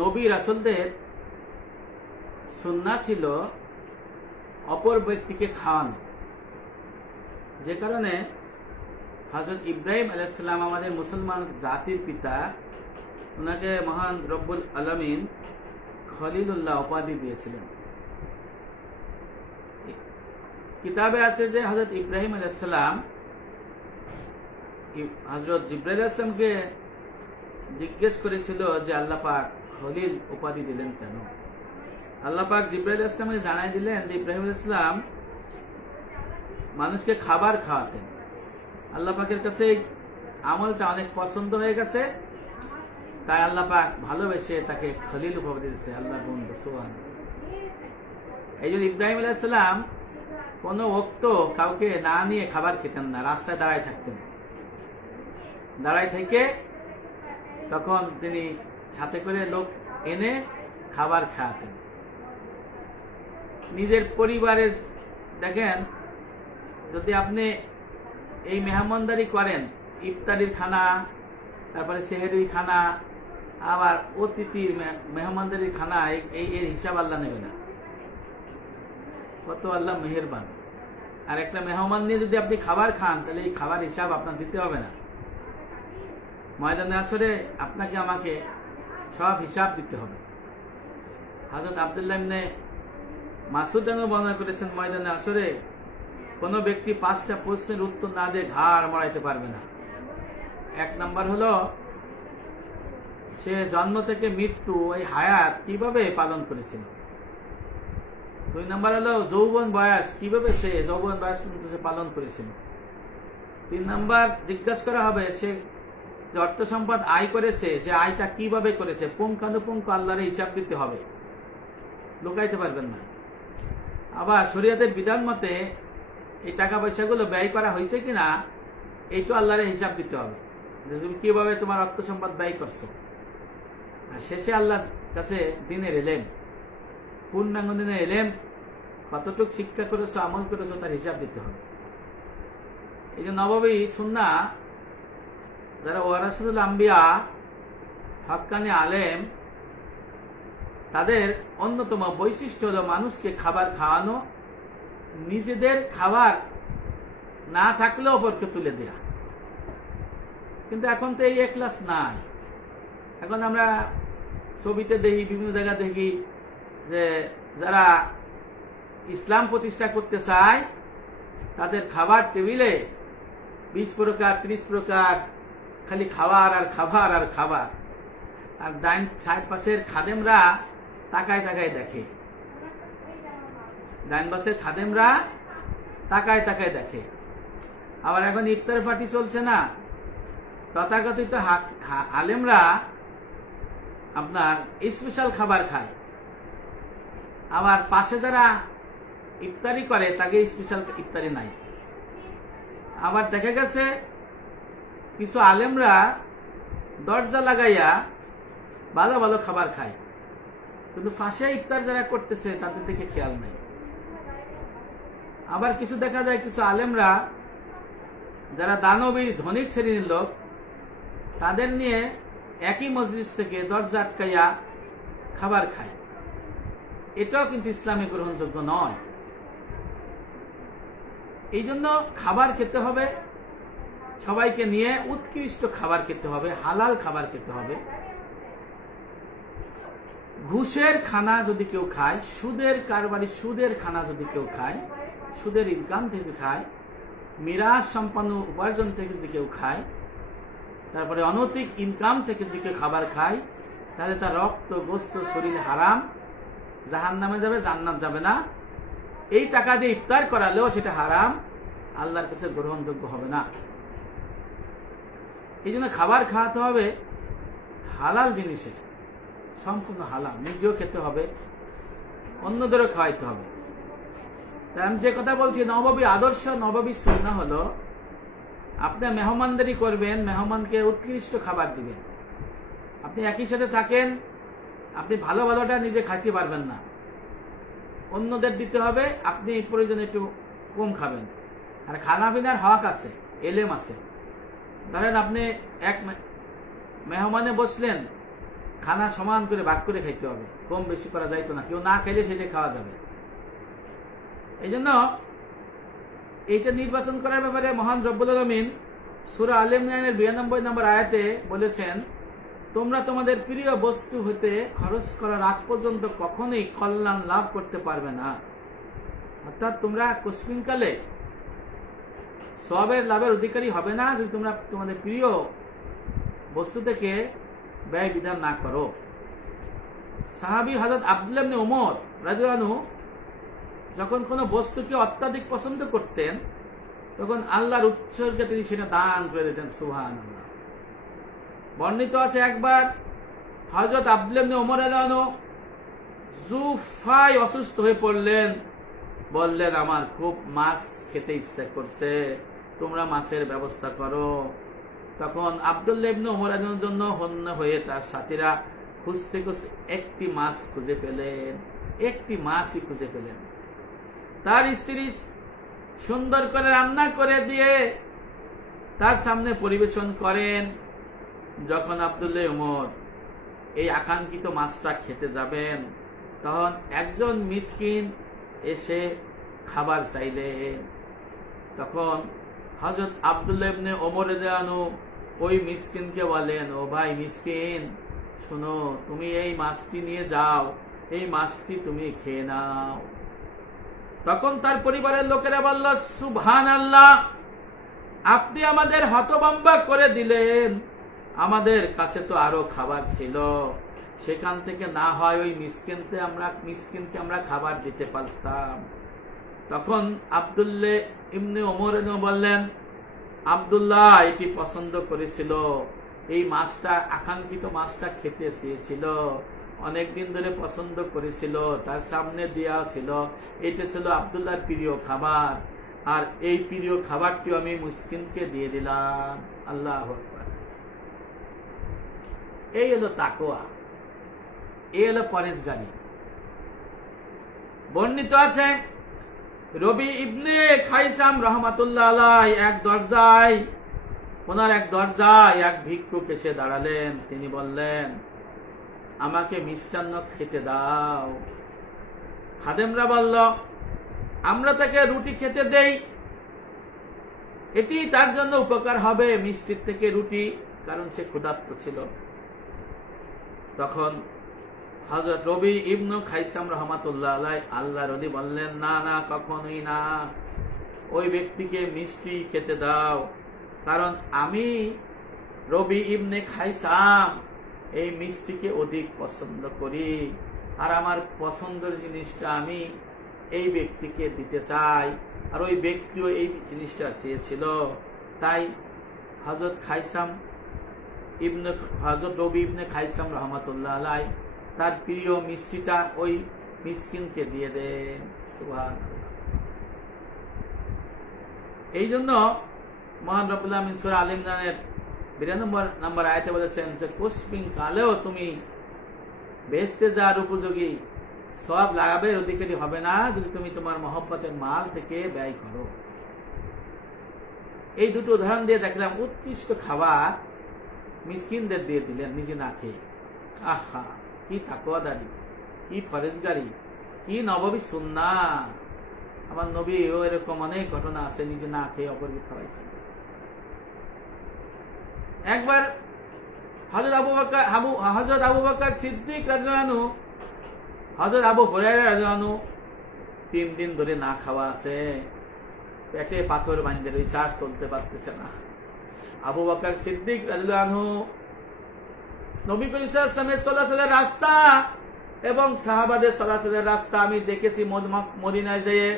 নবী রাসূলদের সুন্নাহ ছিল অপর ব্যক্তিকে খাওয়ানো, যে কারণে হযরত ইব্রাহিম আলাইহিস সালাম আমাদের মুসলমান জাতির পিতা, ওনাকে মহান রব্বুল আলামিন খলিলুল্লাহ উপাধি দিয়েছিলেন। কিতাবে আছে যে হযরত ইব্রাহিম আলাইহিস সালাম হযরত জিবরাইল আলাইহিস সালামকে জিজ্ঞেস করেছিল যে আল্লাহ পাক খলিল উপাধি দিলেন কেন। আল্লাহ পাক জিবরাইল আলাইহিস সালামকে জানাই দিলেন যে ইব্রাহিম আলাইহিস সালাম মানুষকে খাবার খাওয়াতেন। আল্লাহ পাকের কাছে আমলটা অনেক পছন্দ হয়ে গেছে, তাই আল্লাহ পাক ভালোবেসে তাকে খলিল উপাধি দিয়েছে। আল্লাহ বন্ধু সুবহানাল্লাহ। এই জন্য ইব্রাহিম আলাইহিস সালাম কোন ওয়াক্ত কাউকে না নিয়ে খাবার খেতেন না, রাস্তায় দাঁড়ায় থাকতেন। দাঁড়ায় থেকে তখন তিনি সাথে করে লোক এনে খাবার খাওয়াতেন। নিজের পরিবারের দেখেন, যদি আপনি এই মেহমানদারি করেন, ইফতারির খানা, তারপরে সেহরির খানা, আবার অতিথির মেহমানদারির খানা, এই হিসাব আল্লাহ নেবে না। কত আল্লাহ মেহেরবান। আর একটা মেহমান নিয়ে যদি আপনি খাবার খান, তাহলে এই খাবার হিসাব আপনার দিতে হবে না। ময়দানে আসরে আপনাকে আমাকে সব হিসাব দিতে হবে। হযরত আব্দুল্লাহ ইবনে মাসউদ বর্ণনা করেছেন, ময়দানে আসরে কোন ব্যক্তি 5টা প্রশ্নের উত্তর না দিয়ে ঘাড় মরাইতে পারবে না। 1 নম্বর হলো সে জন্ম থেকে মৃত্যু এই হায়াত কিভাবে পালন করেছিল। 2 নম্বর হলো যৌবন বয়স, কিভাবে সে যৌবন বয়স পর্যন্ত সে পালন করেছিল। 3 নম্বর জিজ্ঞাসা করা হবে সে যে অর্থ সম্পদ আয় করেছে, সে আয়টা কিভাবে করেছে, পুঙ্খানুপুঙ্খ আল্লাহর হিসাব দিতে হবে, লুকাইতে পারবেন না। আবার শরীয়তের বিধান মতে এই টাকা পয়সাগুলো ব্যয় করা হয়েছে কিনা, এইটা আল্লাহর হিসাব দিতে হবে, যে তুমি কিভাবে তোমার অর্থ সম্পদ ব্যয় করছো। আর শেষে আল্লাহর কাছে দিনের এলেম, পূর্ণাঙ্গ দিনের এলেম, কতটুকু শিক্ষা করেছো, আমল করেছো, তার হিসাব দিতে হবে। এই যে নববী সুন্নাহ, যারা ওয়ারাসাতুল আম্বিয়া, হক্কানি আলেম, তাদের অন্যতম বৈশিষ্ট্য হলো মানুষকে খাবার খাওয়ানো, নিজেদের খাবার না থাকলেও অপরকে তুলে দেয়া। কিন্তু এখন তো এই এখলাস নাই। এখন আমরা ছবিতে দেখি, বিভিন্ন জায়গা দেখি যে যারা ইসলাম প্রতিষ্ঠা করতে চায়, তাদের খাবার টেবিলে 20 প্রকার 30 প্রকার খালি খাবার আর খাবার আর খাবার। আর ডাইন সাইড পাশের খাদেমরা তাকায় তাকায় দেখে, ডাইন পাশের খাদেমরা তাকায় তাকায় দেখে। আবার এখন ইফতার পার্টি চলছে না, তথাকথিত আলেমরা আপনার স্পেশাল খাবার খায়, আবার পাশে যারা ইফতারি করে তাকে স্পেশাল ইফতারি নাই। আবার দেখা গেছে কিছু আলেমরা দরজা লাগাইয়া ভালো ভালো খাবার খায়, কিন্তু পাশে ইফতার যারা করতেছে তাদের দিকে খেয়াল নাই। আবার কিছু দেখা যায় কিছু আলেমরা যারা দানবী ধনিক শ্রেণীর লোক, তাদের নিয়ে একই মসজিদ থেকে দরজা আটকাইয়া খাবার খায়। এটাও কিন্তু ইসলামে গ্রহণযোগ্য নয়। এই জন্য খাবার খেতে হবে, সবাইকে নিয়ে উৎকৃষ্ট খাবার খেতে হবে, হালাল খাবার খেতে হবে। ঘুষের খানা যদি কেউ খায়, সুদের কারবারি সুদের খানা যদি কেউ খায়, সুদের ইনকাম থেকে খায়, মিরাজ সম্পন্ন উপার্জন থেকে যদি কেউ খায়, তারপরে অনৈতিক ইনকাম থেকে যদি কেউ খাবার খায়, তাহলে তার রক্ত গোস্ত শরীর হারাম, জাহান্নামে যাবে, জান্নাত যাবে না। এই টাকা দিয়ে ইফতার করালেও সেটা হারাম, আল্লাহর কাছে গ্রহণযোগ্য হবে না। এই জন্য খাবার খাওয়াতে হবে হালাল জিনিসে, সম্পূর্ণ হালাল, নিজেও খেতে হবে, অন্যদেরও খাওয়াইতে হবে। আমি যে কথা বলছি, নববী আদর্শ, নববী সুন্নাহ হলো আপনি মেহমানদারি করবেন, মেহমানকে উৎকৃষ্ট খাবার দিবেন। আপনি একই সাথে থাকেন, আপনি ভালো ভালোটা নিজে খাইতে পারবেন না, অন্যদের দিতে হবে, আপনি প্রয়োজনে একটু কম খাবেন। আর খানা পিনার হক আছে, এলেম আছে। ধরেন আপনি মেহমানে বসলেন, খানা সমান করে ভাগ করে খাইতে হবে, কম বেশি করা যাইতো না, কেউ না খাইলে সেটা খাওয়া যাবে। এই জন্য এইটা নির্বাচন করার ব্যাপারে মহান রব্বুল আলামিন সূরা আলে ইমরানের 92 নম্বর আয়াতে বলেছেন, তোমরা তোমাদের প্রিয় বস্তু হতে খরচ করার আগ পর্যন্ত কখনোই কল্যাণ লাভ করতে পারবে না। অর্থাৎ তোমরা কোশ্চিনকালে সওয়াবের লাভের অধিকারী হবে না যদি তোমরা তোমাদের প্রিয় বস্তু থেকে ব্যয় বিধান না করো। সাহাবী হযরত আব্দুল্লাহ ইবনে ওমর রাদিয়াল্লাহু আনহু যখন কোনো বস্তুকে অত্যাধিক পছন্দ করতেন, তখন আল্লাহর উৎসর্গে তিনি সেটা দান করে দিতেন। সুবহানাল্লাহ। বর্ণিত আছে একবার হযরত আব্দুল্লাহ ইবনে ওমর রাদিয়াল্লাহু আনহু জুফায় অসুস্থ হয়ে পড়লেন, বললেন আমার খুব মাছ খেতে ইচ্ছা করছে, তোমরা মাছের ব্যবস্থা করো। তখন আব্দুল্লাহ ইবনে ওমর রাদিয়াল্লাহু আনহুর জন্য হন্য হয়ে তার সাথীরা খুঁজতে খুঁজতে একটি মাছ খুঁজে পেলেন, একটি মাছই খুঁজে পেলেন। তার স্ত্রী সুন্দর করে রান্না করে দিয়ে তার সামনে পরিবেশন করেন। যখন আব্দুল্লাহ ওমর এই আকাঙ্ক্ষিত মাছটা খেতে যাবেন, তখন একজন মিসকিন এসে খাবার চাইলেন। তখন হযরত আব্দুল্লাহ ইবনে ওমর রাদিয়াল্লাহু আনহু ওই মিসকিনকে বলেন, ও ভাই মিসকিন, শুনো, তুমি এই মাছটি নিয়ে যাও, এই মাছটি তুমি খেয়ে নাও। তখন তার পরিবারের লোকেরা বলল, সুবহানাল্লাহ, আপনি আমাদের হতভম্ব করে দিলেন, আমাদের কাছে তো আরো খাবার ছিল, সেখান থেকে না হয় ওই মিসকিনকে আমরা খাবার দিতে পারতাম। তখন আব্দুল্লাহ ইবনে ওমর বললেন, আব্দুল্লাহ এটি পছন্দ করেছিল, এই মাছটা আকাঙ্ক্ষিত মাছটা খেতে চেয়েছিল, অনেকদিন ধরে পছন্দ করেছিল, তার সামনে দেওয়া ছিল, এটা ছিল আব্দুল্লাহর প্রিয় খাবার, আর এই প্রিয় খাবারটি আমি মিসকিনকে দিয়ে দিলাম। আল্লাহু আকবার। এই হলো তাকওয়া, এই হলো পরেশগারী। বর্ণিত আছে রবি ইবনে খাইসাম রাহমাতুল্লাহ আলাইহি ওনার এক দরজায় এক ভিক্ষুক এসে দাঁড়ালেন। তিনি বললেন, আমাকে মিষ্টান্ন খেতে দাও। খাদেমরা বলল, আমরা তাকে রুটি খেতে দেই, এটি তার জন্য উপকার হবে মিষ্টির থেকে রুটি, কারণ সে ক্ষুধার্ত ছিল। তখন হযরত রবি ইবনে খাইসাম রাহমাতুল্লাহ আলাইহি আল্লাহর ওলি বললেন, না না, কখনোই না, ওই ব্যক্তিকে মিষ্টি খেতে দাও, কারণ আমি রবি ইবনে খাইসাম এই মিষ্টিকে অধিক পছন্দ করি, আর আমার পছন্দের জিনিসটা আমি এই ব্যক্তিকে দিতে চাই, আর ওই ব্যক্তিও এই জিনিসটা চেয়েছিল। তাই হযরত রবি ইবনে খাইসাম রাহমাতুল্লাহ আলাইহি তার প্রিয় মিষ্টিটা ওই মিসকিনকে দিয়ে দেন। সুবহানাল্লাহ। এই জন্য মহান রব্বুল আলামিন সূরা আলে ইমরানের 92 নম্বর আয়াতে বলেছেন যে কোশ্চিন কালেও তুমি বেহেশতে যাওয়ার উপযোগী সওয়াব লাভের অধিকারী হবে না যদি তুমি তোমার মহব্বতের মাল থেকে ব্যয় করো। এই দুটো উদাহরণ দিয়ে দেখলাম উৎকৃষ্ট খাবার মিসকিনদের দিয়ে দিলেন নিজে না খেয়ে। আহা, কি তাকওয়াদারি, কি ফরেজগারি, কি নববী সুন্নাহ। আমার নবী ও এরকম অনেক ঘটনা আছে, নিজে না খেয়ে অপরকে খাওয়াইছেন। একবার হযরত আবু বকর সিদ্দিক রাদিয়াল্লাহু আনহু, হযরত আবু হুরায়রা রাদিয়াল্লাহু আনহু 3 দিন ধরে না খাওয়া আছে, পেটে পাথর বাঁধে রয়েছে, আর চলতে পারতেছে না। আবু বকর সিদ্দিক রাদিয়াল্লাহু আনহু নবী করিম সাল্লাল্লাহু আলাইহি ওয়াসাল্লামের চলাচলের রাস্তা এবং সাহাবাদের চলাচলের রাস্তা আমি দেখেছি। মদিনায় যেয়ে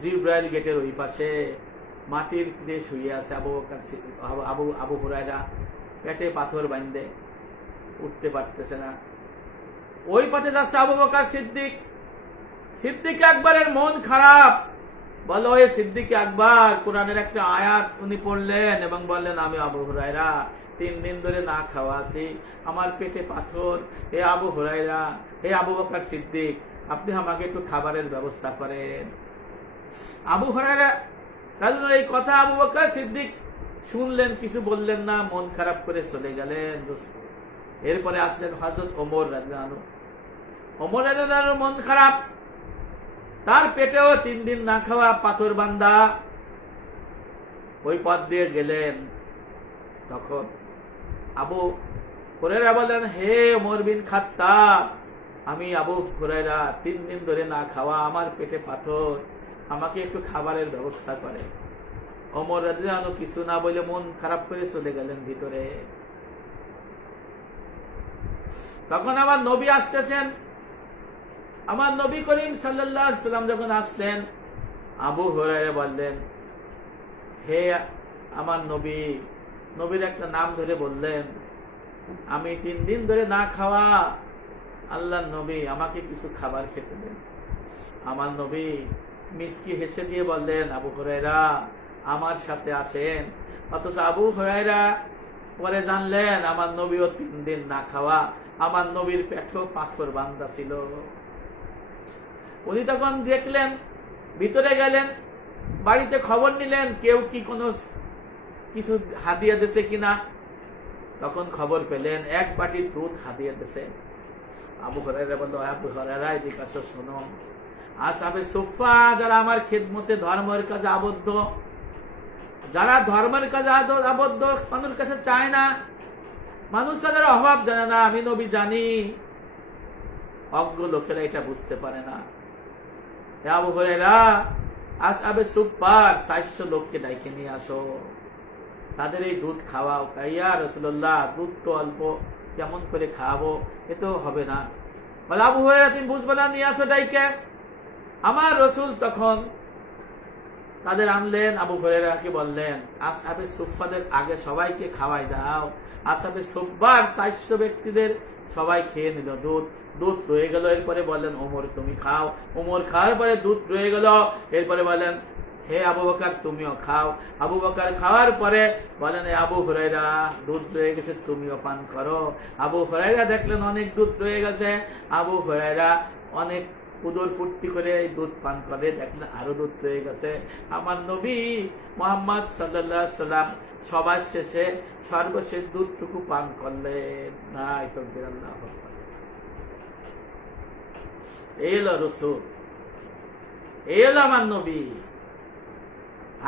জিব্রাইল গেটের ওই পাশে মাটির দিয়ে শুয়ে আছে আবু হুরায়রা, পেটে পাথর বাঁধে উঠতে পারতেছে না। ওই পথে যাচ্ছে আবু বকর সিদ্দিক আকবরের মন খারাপ। বলো, ওই সিদ্দিক আকবর কোরআনের একটা আয়াত উনি পড়লেন এবং বললেন, আমি আবু হুরায়রা 3 দিন ধরে না খাওয়া আছি, আমার পেটে পাথর, হে আবু হুরায়রা, হে আবু বকর সিদ্দিক, আপনি আমাকে একটু খাবারের ব্যবস্থা করেন। আবু হুরায়রা রাদিয়াল্লাহু আনহু এই কথা আবু বকর সিদ্দিক শুনলেন, কিছু বললেন না, মন খারাপ করে চলে গেলেন। এরপরে আসলেন হযরত ওমর রাদিয়াল্লাহু আনহু। ওমর রাদিয়াল্লাহু আনহুর মন খারাপ, তার পেটেও 3 দিন না খাওয়া, পাথর বান্ধা। ওই পথ দিয়ে গেলেন, তখন আবু হুরায়রা বলেন, হে ওমর বিন খাত্তাব, আমি আবু হুরায়রা 3 দিন ধরে না খাওয়া, আমার পেটে পাথর, আমাকে একটু খাবারের ব্যবস্থা করে। ওমর রাদিয়াল্লাহু আনহু কিছু না বলে মন খারাপ করে চলে গেলেন ভিতরে। তখন আমার নবী আসতেছেন। আমার নবী করিম সাল্লাল্লাহু আলাইহি ওয়াসাল্লাম যখন আসলেন, আবু হুরায়রা বললেন, হে আমার নবী, নবীর একটা নাম ধরে বললেন, আমি 3 দিন ধরে না খাওয়া, আল্লাহর নবী আমাকে কিছু খাবার খেতে দেন। আমার নবী মিষ্টি হেসে দিয়ে বললেন, আবু হুরায়রা আমার সাথে আসেন। অথচ আবু হুরায়রা পরে জানলেন আমার নবীও 3 দিন না খাওয়া, আমার নবীর পেটেও পাথর বান্ধা ছিল। উনি তখন দেখলেন, ভিতরে গেলেন, বাড়িতে খবর নিলেন কেউ কি কোনো কিছু হাদিয়া দিয়েছে কিনা। তখন খবর পেলেন 1 বাটি দুধ হাদিয়া দিয়েছে। আবু হুরায়রা বলল, আবু হুরায়রা এদিকে আসো, শোনো, আসহাবে সুফফা যারা আমার খেদমতে ধর্মের কাজে আবদ্ধ, যারা ধর্মের কাজে আবদ্ধ, মানুষের কাছে চায় না, মানুষ তাদের অভাব জানে না, আমি নবী জানি, অজ্ঞ লোকেরা এটা বুঝতে পারে না। আবু হুরায়রা আসহাবে সুফফার 400 লোককে ডাইকে নিয়ে আসো, তাদের এই দুধ খাওয়াও। ইয়া রাসূলুল্লাহ, দুধ তো অল্প, কেমন করে খাওয়াবো, এতো হবে না। বলে, আবু হুরায়রা তুমি বুঝবে না, নিয়ে আসো ডাইকে। আমার রাসূল তখন তাদের আনলেন। আবু হুরায়রাকে বললেন, আসহাবে সুফফাদের আগে সবাইকে খাওয়াই দাও। আসহাবে সুফফার 400 ব্যক্তিদের সবাই খেয়ে নিল দুধ। দুধ রয়ে গেল। এরপরে বললেন, ওমর তুমি খাও। ওমর খাওয়ার পরে দুধ রয়ে গেল। এরপরে বলেন, হে আবু বকর তুমিও খাও। আবু বকর খাওয়ার পরে বলেন, আবু হুরায়রা দুধ রয়ে গেছে, তুমিও পান করো। আবু হুরায়রা দেখলেন অনেক দুধ রয়ে গেছে। আবু হুরায়রা অনেক উদর পূর্তি করে দুধ পান করে, দেখলেন আরো দুধ রয়ে গেছে। আমার নবী মুহাম্মদ সাল্লাল্লাহু আলাইহি ওয়াসাল্লাম সবার শেষে সর্বশেষ দুধটুকু পান করলেন। নাই তাকবীর, আল্লাহু আকবার। এলো রাসূল, এলো আমার নবী,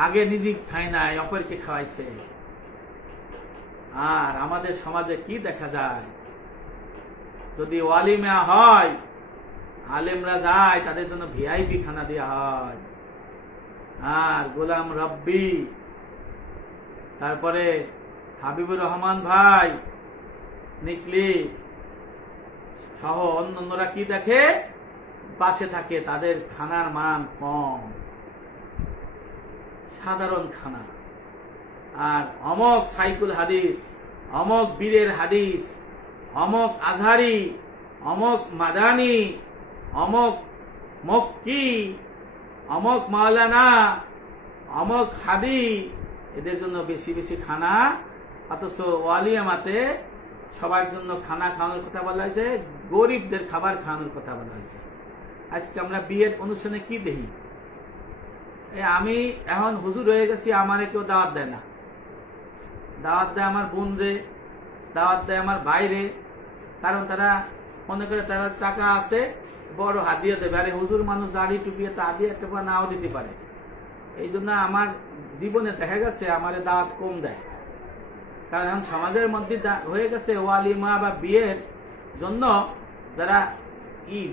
আগে নিজে খায় নাই, অপরকে খাওয়াইছে। আর আমাদের সমাজে কি দেখা যায়, যদি ওয়ালিমা হয়, আলেমরা যায়, তাদের জন্য ভিআইপি খানা দেওয়া হয়। আর গোলাম রব্বি, তারপরে হাবিবুর রহমান ভাই নিকলি সহ অন্যান্যরা কি দেখে, পাশে থাকে, তাদের খানার মান কম, সাধারণ খানা। আর অমক সাইকুল হাদিস, অমক বীরের হাদিস, অমক আজহারি, অমক মাদানি, অমক মক্কি, অমক মাওলানা, অমক হাদি, এদের জন্য বেশি বেশি খানা। অথচ ওয়ালিয়ামাতে সবার জন্য খানা খাওয়ানোর কথা বলা হয়েছে, গরিবদের খাবার খাওয়ানোর কথা বলা হয়েছে। আজকে আমরা বিয়ের অনুষ্ঠানে কি দেখি, আমি এখন হুজুর হয়ে গেছি, আমারে কেউ দাওয়াত দেয় না। দাওয়াত দেয় আমার বোন রে, দাওয়াত দেয় আমার ভাইরে, কারণ তারা মনে করে তারা টাকা আছে, বড় হাদিয়া দেবে। আরে হুজুর মানুষ দাড়ি টুপিয়ে তা দিয়ে একটা নাও দিতে পারে। এই জন্য আমার জীবনে দেখা গেছে আমার দাওয়াত কম দেয়, কারণ এখন সমাজের মধ্যে হয়ে গেছে ওয়ালিমা বা বিয়ের জন্য যারা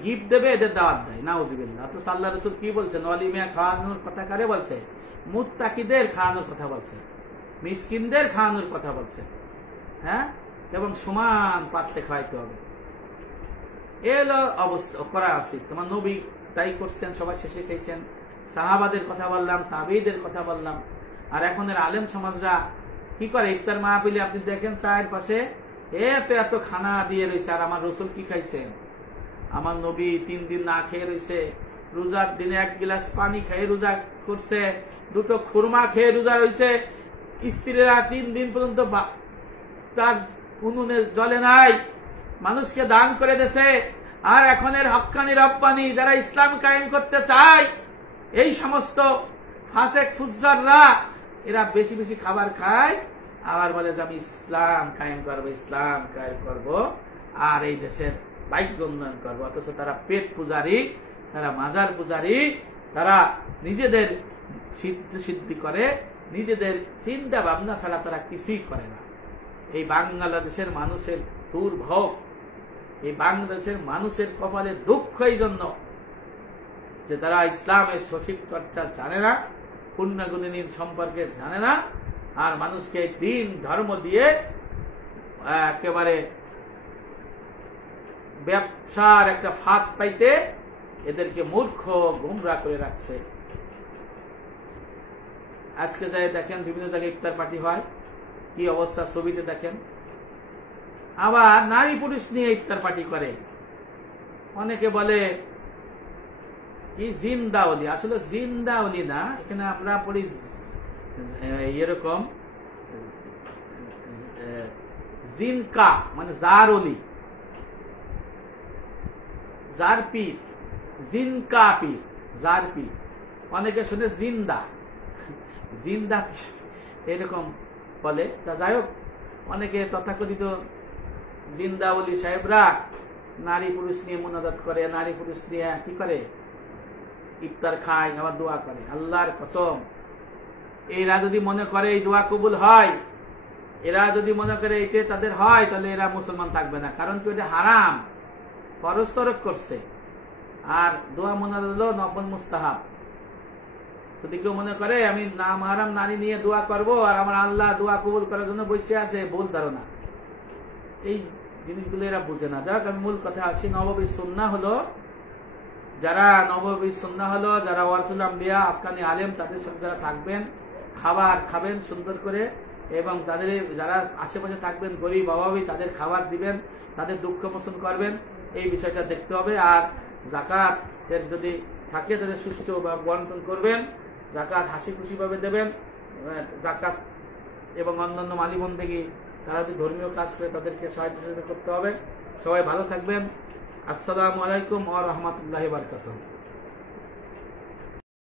গিফট দেবে এদের দাওয়াত দেয়। নাউজুবিল্লাহ। তো আল্লাহ রাসূল কি বলছেন, ওয়ালিমা খাওয়ানোর কথা কারে বলছে? মুত্তাকিদের খাওয়ানোর কথা বলছে, মিসকিনদের খাওয়ানোর কথা বলছে। হ্যাঁ, এবং সমান পাত্রে খাওয়াইতে হবে, এলো অবস্থা করা উচিত। তোমার নবী তাই করছেন, সবাই শেষে খাইছেন। সাহাবাদের কথা বললাম, তাবেঈদের কথা বললাম। আর এখনের আলেম সমাজরা কি করে, ইফতার মাহফিলে আপনি দেখেন চায়ের পাশে এত এত খানা দিয়ে রয়েছে। আর আমার রাসূল কি খাইছেন? আমার নবী 3 দিন না খেয়ে রয়েছে, রোজার দিনে 1 গ্লাস পানি খেয়ে রোজা করছে, 2টো খুরমা খেয়ে রোজা রয়েছে। স্ত্রীরা 3 দিন পর্যন্ত তার উনুনে জ্বলে নাই, মানুষকে দান করে দিয়েছে। আর এখনের হক্কানি রব্বানি যারা ইসলাম কায়েম করতে চায়, এই সমস্ত ফাসেক ফুজ্জাররা এরা বেশি বেশি খাবার খায়, আবার বলে যে আমি ইসলাম কায়েম করবো, ইসলাম কায়েম করব, আর এই দেশের ভাগ্য উন্নয়ন করবো। অথচ তারা পেট পূজারী, তারা মাজার পূজারী, তারা নিজেদের সিদ্ধি করে, নিজেদের চিন্তা ভাবনা ছাড়া তারা কিছুই করে না। এই বাংলাদেশের মানুষের দুর্ভোগ, এই বাংলাদেশের মানুষের কপালে দুঃখ এই জন্য যে তারা ইসলামের সঠিক চর্চা জানে না, পুণ্যগুণিনীর সম্পর্কে জানে না, আর মানুষকে দিন ধর্ম দিয়ে একেবারে ব্যবসার একটা ফাঁদ পাইতে এদেরকে মূর্খ গুমরা করে রাখছে। আজকে যাই দেখেন বিভিন্ন জায়গায় ইফতার পার্টি হয়, কি অবস্থা ছবিতে দেখেন। আবার নারী পুরুষ নিয়ে ইফতার পার্টি করে, অনেকে বলে কি জিন্দাওলি, আসলে জিন্দাওলি না, এখানে আমরা পড়ি এরকম জিনকা মানে জার অলি, জার পীর, জিনকা পীর, জার পীর, অনেকে শুনে জিন্দা, জিন্দা এরকম বলে। তা যাই হোক, অনেকে তথাকথিত জিন্দাওলি সাহেবরা নারী পুরুষ নিয়ে মোনাজাত করে, নারী পুরুষ নিয়ে কি করে ইফতার খায়, আবার দোয়া করে। আল্লাহর কসম, এরা যদি মনে করে এই দোয়া কবুল হয়, এরা যদি মনে করে এটা তাদের হয়, তাহলে এরা মুসলমান থাকবে না। কারণ কি, ওটা হারাম, ফরজ তরক করছে। আর দোয়া মোনাজাত হলো নফল মুস্তাহাব। যদি কেউ মনে করে আমি না মাহারাম নারী নিয়ে দোয়া করব আর আমার আল্লাহ দোয়া কবুল করার জন্য বসে আছে, ভুল ধারণা। এই জিনিসগুলো এরা বুঝে না। যাক, আমি মূল কথা আসি। নববী সুন্নাহ হলো, যারা নববী সুন্নাহ হলো, যারা ওয়ারাসাতুল আম্বিয়া হাক্কানি আলেম, তাদের সাথে যারা থাকবেন, খাবার খাবেন সুন্দর করে, এবং তাদের যারা আশেপাশে থাকবেন গরিব অভাবী, তাদের খাবার দিবেন, তাদের দুঃখ মোচন করবেন, এই বিষয়টা দেখতে হবে। আর যাকাতের যদি থাকে তাদের সুষ্ঠু বন্টন করবেন, যাকাত হাসি খুশি ভাবে দেবেন। যাকাত এবং অন্যান্য মালিবন্দেগী তারা যদি ধর্মীয় কাজ করে তাদেরকে সহায়তা করতে হবে। সবাই ভালো থাকবেন। আসসালামু আলাইকুম ওয়া রাহমাতুল্লাহি ওয়া বারাকাতুহু।